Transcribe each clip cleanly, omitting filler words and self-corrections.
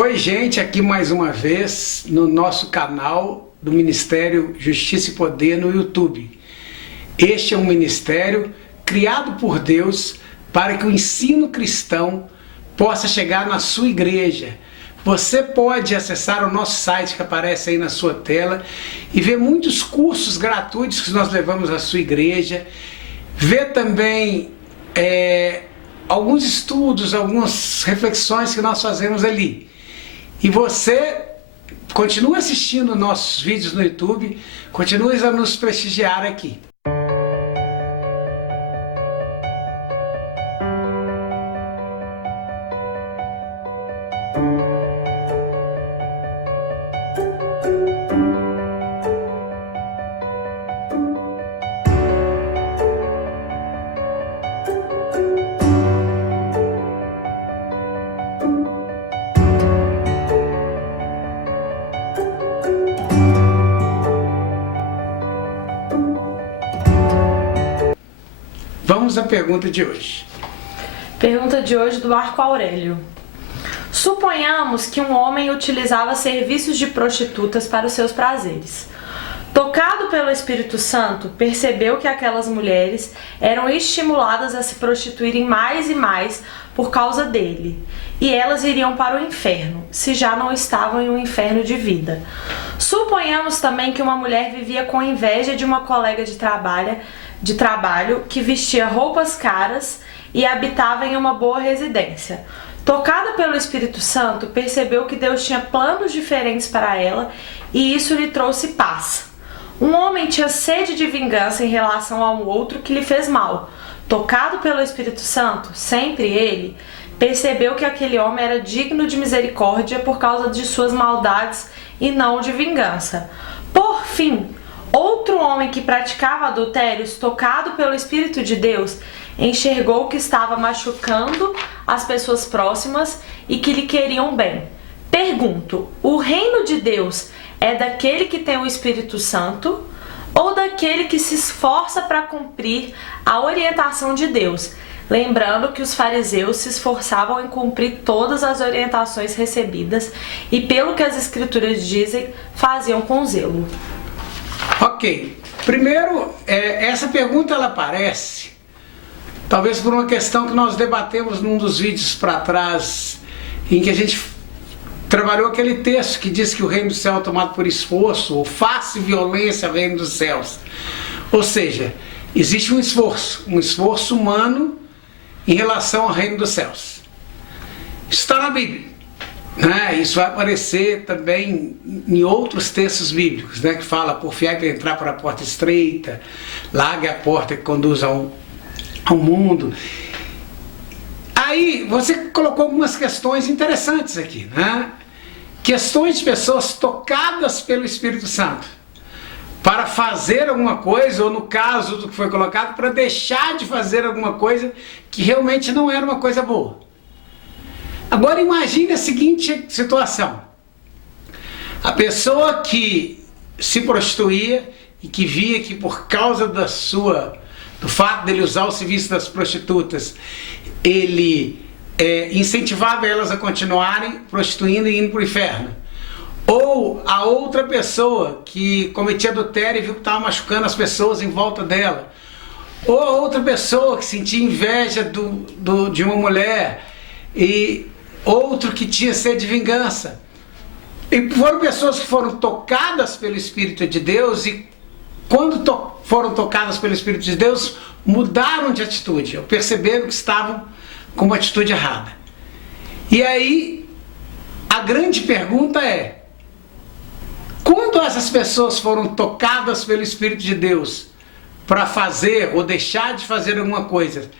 Oi gente, aqui mais uma vez no nosso canal do Ministério Justiça e Poder no YouTube. Este é um ministério criado por Deus para que o ensino cristão possa chegar na sua igreja. Você pode acessar o nosso site que aparece aí na sua tela e ver muitos cursos gratuitos que nós levamos à sua igreja. Ver também alguns estudos, algumas reflexões que nós fazemos ali. E você continua assistindo nossos vídeos no YouTube, continue a nos prestigiar aqui. Vamos à pergunta de hoje. Pergunta de hoje do Marco Aurélio. Suponhamos que um homem utilizava serviços de prostitutas para os seus prazeres. Tocado pelo Espírito Santo, percebeu que aquelas mulheres eram estimuladas a se prostituírem mais e mais por causa dele, e elas iriam para o inferno, se já não estavam em um inferno de vida. Suponhamos também que uma mulher vivia com inveja de uma colega de trabalho que vestia roupas caras e habitava em uma boa residência. Tocada pelo Espírito Santo, percebeu que Deus tinha planos diferentes para ela e isso lhe trouxe paz. Um homem tinha sede de vingança em relação a um outro que lhe fez mal. Tocado pelo Espírito Santo, sempre ele, percebeu que aquele homem era digno de misericórdia por causa de suas maldades e não de vingança. Por fim, outro homem que praticava adultérios, tocado pelo Espírito de Deus, enxergou que estava machucando as pessoas próximas e que lhe queriam bem. Pergunto, o reino de Deus é daquele que tem o Espírito Santo ou daquele que se esforça para cumprir a orientação de Deus? Lembrando que os fariseus se esforçavam em cumprir todas as orientações recebidas e, pelo que as Escrituras dizem, faziam com zelo. Ok, primeiro, essa pergunta ela aparece, talvez por uma questão que nós debatemos num dos vídeos para trás, em que a gente trabalhou aquele texto que diz que o reino do céu é tomado por esforço, ou face violência ao reino dos céus. Ou seja, existe um esforço humano em relação ao reino dos céus. Isso está na Bíblia. Isso vai aparecer também em outros textos bíblicos, que fala: por fiar que entrar para a porta estreita, larga a porta que conduz ao mundo. Aí você colocou algumas questões interessantes aqui, questões de pessoas tocadas pelo Espírito Santo para fazer alguma coisa, ou no caso do que foi colocado, para deixar de fazer alguma coisa que realmente não era uma coisa boa. Agora imagine a seguinte situação: a pessoa que se prostituía e que via que por causa do fato dele usar o serviço das prostitutas, ele incentivava elas a continuarem prostituindo e indo para o inferno. Ou a outra pessoa que cometia adultério e viu que estava machucando as pessoas em volta dela. Ou a outra pessoa que sentia inveja de uma mulher, e outro que tinha sede de vingança. E foram pessoas que foram tocadas pelo Espírito de Deus, e quando foram tocadas pelo Espírito de Deus, mudaram de atitude, perceberam que estavam com uma atitude errada. E aí, a grande pergunta é: quando essas pessoas foram tocadas pelo Espírito de Deus para fazer ou deixar de fazer alguma coisa,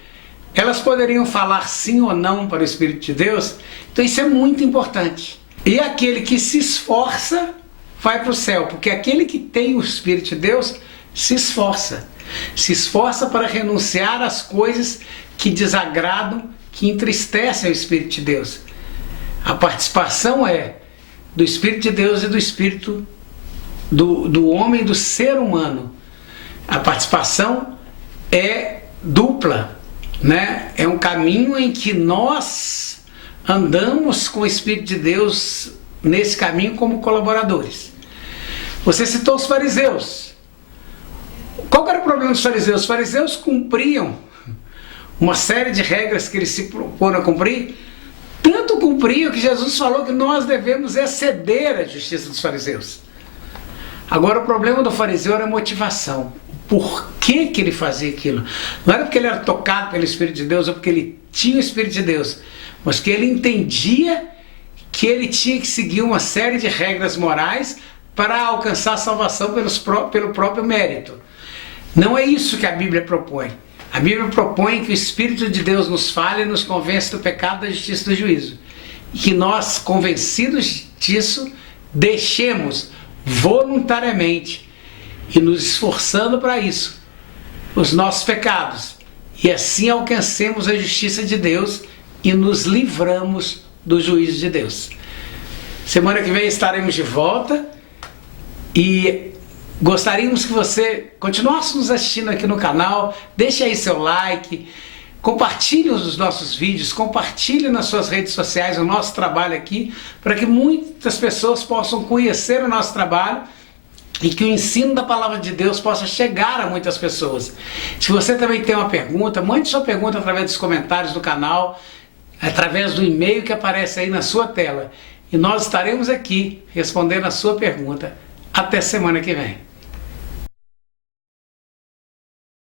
elas poderiam falar sim ou não para o Espírito de Deus? Então isso é muito importante. E aquele que se esforça vai para o céu, porque aquele que tem o Espírito de Deus se esforça para renunciar às coisas que desagradam, que entristecem o Espírito de Deus. A participação é do Espírito de Deus e do Espírito do homem, do ser humano. A participação é dupla, É um caminho em que nós andamos com o Espírito de Deus nesse caminho como colaboradores. Você citou os fariseus. Qual era o problema dos fariseus? Os fariseus cumpriam uma série de regras que eles se proporam a cumprir, tanto cumpriam que Jesus falou que nós devemos exceder a justiça dos fariseus. Agora, o problema do fariseu era a motivação. Por que ele fazia aquilo? Não era porque ele era tocado pelo Espírito de Deus ou porque ele tinha o Espírito de Deus, mas que ele entendia que ele tinha que seguir uma série de regras morais para alcançar a salvação pelo próprio mérito. Não é isso que a Bíblia propõe. A Bíblia propõe que o Espírito de Deus nos fale e nos convence do pecado, da justiça e do juízo. E que nós, convencidos disso, deixemos voluntariamente e nos esforçando para isso, os nossos pecados. E assim alcancemos a justiça de Deus e nos livramos do juízo de Deus. Semana que vem estaremos de volta e gostaríamos que você continuasse nos assistindo aqui no canal, deixe aí seu like, compartilhe os nossos vídeos, compartilhe nas suas redes sociais o nosso trabalho aqui, para que muitas pessoas possam conhecer o nosso trabalho e que o ensino da palavra de Deus possa chegar a muitas pessoas. Se você também tem uma pergunta, mande sua pergunta através dos comentários do canal, através do e-mail que aparece aí na sua tela. E nós estaremos aqui respondendo a sua pergunta. Até semana que vem.